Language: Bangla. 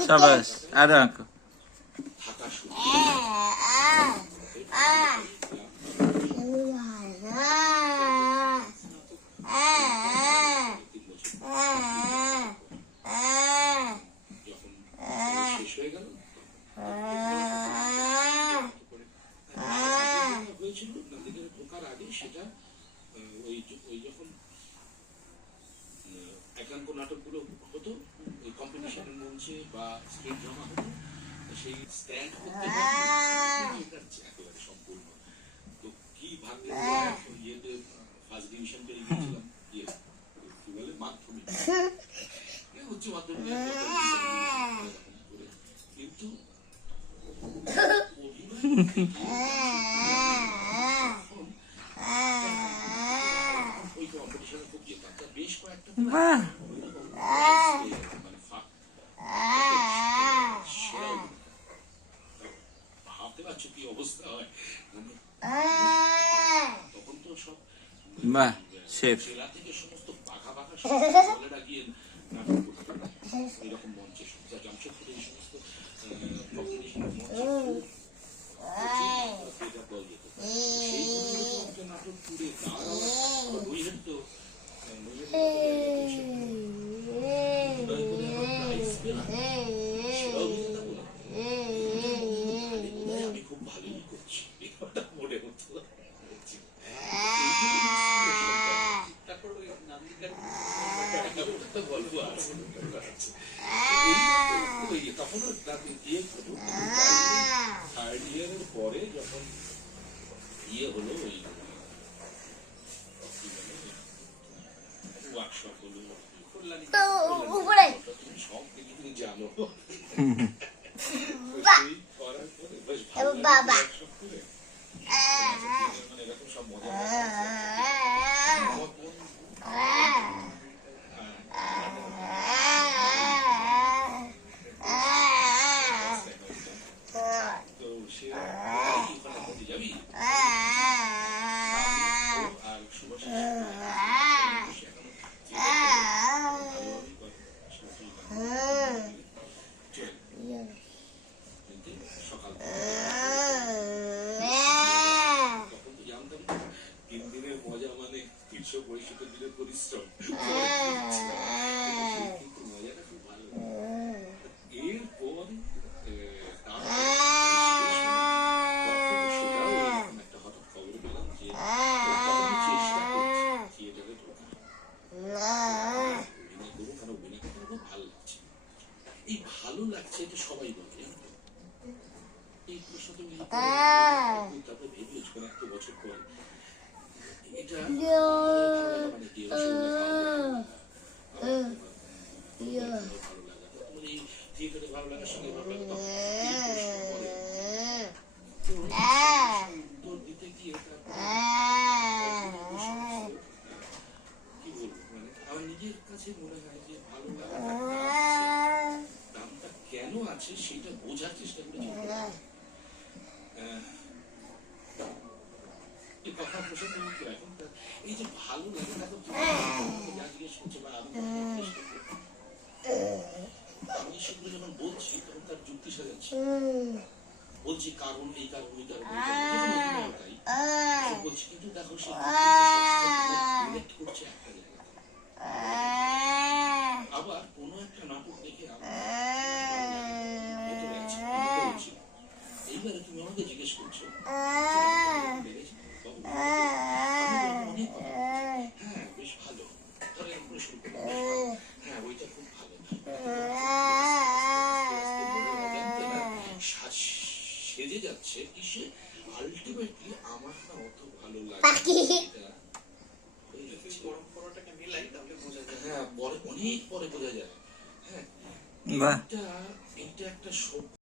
शाबाश आरो आंको ঢোকার আগে সেটা ওই যখন একাঙ্ক নাটকগুলো হতো ওই কম্পিটিশনের মঞ্চে বা স্ক্রিন ড্রামা হতো সেই স্ট্যান্ড করতে একেবারে সম্পূর্ণ তো কি ভাগ্যে ইয়েতে ফার্স্ট ডিভিশন পেয়ে গিয়েছিলাম ইয়ে কি বলে মাধ্যমিক উচ্চ মাধ্যমিক কিন্তু ওই কম্পিটিশনে খুব যেতাম বেশ কয়েকটা ভাবতে পারছো কি অবস্থা হয় তখন তো সব জেলা থেকে সমস্ত বাঘা বাঘা ছেলেরা গিয়ে নাটক করতো এরকম মঞ্চে জামশেদপুরে এই সমস্ত কম্পিটিশনের মঞ্চে নাটক পুরে নইহের তো আমি খুব ভালোই করছি মনে হতো তারপর ওই গল্প আছে তখন ইয়ে থার্ড ইয়ারের পরে যখন ইয়ে হলো ওই ওয়ার্কশপ হলো সব থেকে তুমি জানো করার পরে বেশ ভালো ওয়ার্কশপ করে মানে এরকম সব মজা তো সে যাবি আর সুভাষ সকাল তখন তো জানতাম 3 দিনের মজা মানে 365 দিনের পরিশ্রম কিন্তু মজাটা খুব ভালো এরপর একটা হঠাৎ খবর পেলাম যে চেষ্টা করছে থিয়েটারে ঢোকার অভিনয় করবো কারণ অভিনয় করতে খুব ভালো লাগছে এই ভালো লাগছে এটা সবাই বলে এই প্রশ্ন তুমি তারপর ভেবেছো এত বছর পর এটা মানে কি ভালো লাগা তোমার এই থিয়েটারে ভালো লাগার সঙ্গে ভালো লাগা উত্তর দিতে গিয়ে কি বলবো মানে আমার নিজের কাছে মনে হয় যে ভালো লাগা দামটা কেন আছে সেটা বোঝার চেষ্টা করেছি কথা প্রসঙ্গ মুক্ত এখন এই যে ভালো লাগে না যা জিজ্ঞেস করছে বা আমি সেগুলো যখন বলছি তখন তার যুক্তি সাজাচ্ছি বলছি কারণ এই কারণ ওই কারণ তাই বলছি কিন্তু দেখো সে করছে একটা জায়গায় আবার কোনো একটা নাটক দেখে এইবারে তুমি আমাকে জিজ্ঞেস করছো হ্যাঁ বেশ ভালো তাহলে এরকম শুরু করো হ্যাঁ ওইটা খুব ভালো সেজে যাচ্ছে কিসে আলটিমেটলি আমার না অত ভালো লাগে পরম্পরাটাকে মিলাই তাহলে বোঝা যায় হ্যাঁ পরে অনেক পরে বোঝা যায় হ্যাঁ এটা একটা